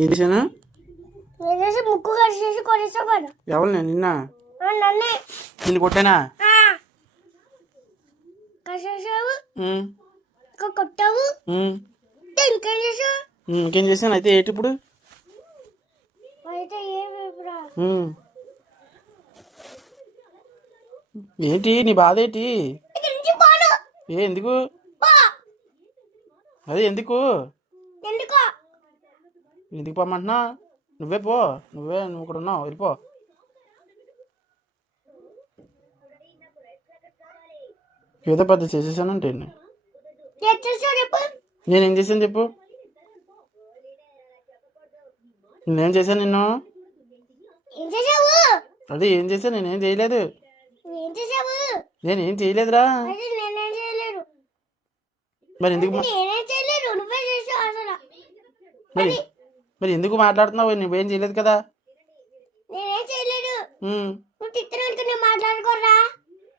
ఏం చేశాను? ముక్కు కరిచేసి కొట్టేసాను. ఎవరు నేను నిన్న నన్నే నిన్ను కొట్టానా? కరిచేసావు, కొట్టావు, ఇంకేం చేసావు? ఇంకేం చేశాను? అయితే ఏంటి ఇప్పుడు? అయితే ఏమిరా ఏంటి నీ బాధ ఏంటి? ఎందుకు? అదే ఎందుకు ఎందుకు పోమంటున్నా? నువ్వే పో, నువ్వు ఇక్కడ ఉన్నావు, వెళ్ళిపో. ఏదో పెద్ద చేసేసానంటే నేనేం చేశాను చెప్పు? నేనేం చేశాను నిన్ను? అదే ఏం చేశాను? నేనేం చేయలేదు. నేనేం చేయలేదురా. మరి ఎందుకు మరి ఎందుకు మాట్లాడుతున్నావు? నువ్వేం చేయలేదు కదా.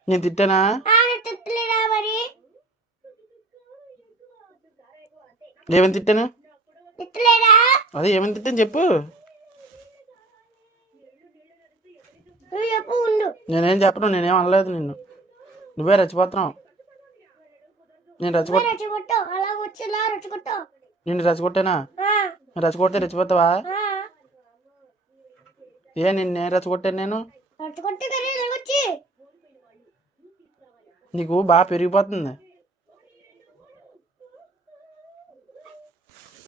నేను తిట్టానా? ఏమని తిట్టాను? అదే ఏమని తిట్టాను చెప్పు. నేనేం చెప్పను, నేనేం అనలేదు నిన్ను. నువ్వే రెచ్చిపోతున్నావు. నేను నిన్ను రెచ్చగొట్టానా? రెచ్చగొడితే రెచ్చిపోతావా? నిన్నే రెచ్చగొట్టాను నేను? నీకు బాగా పెరిగిపోతుంది.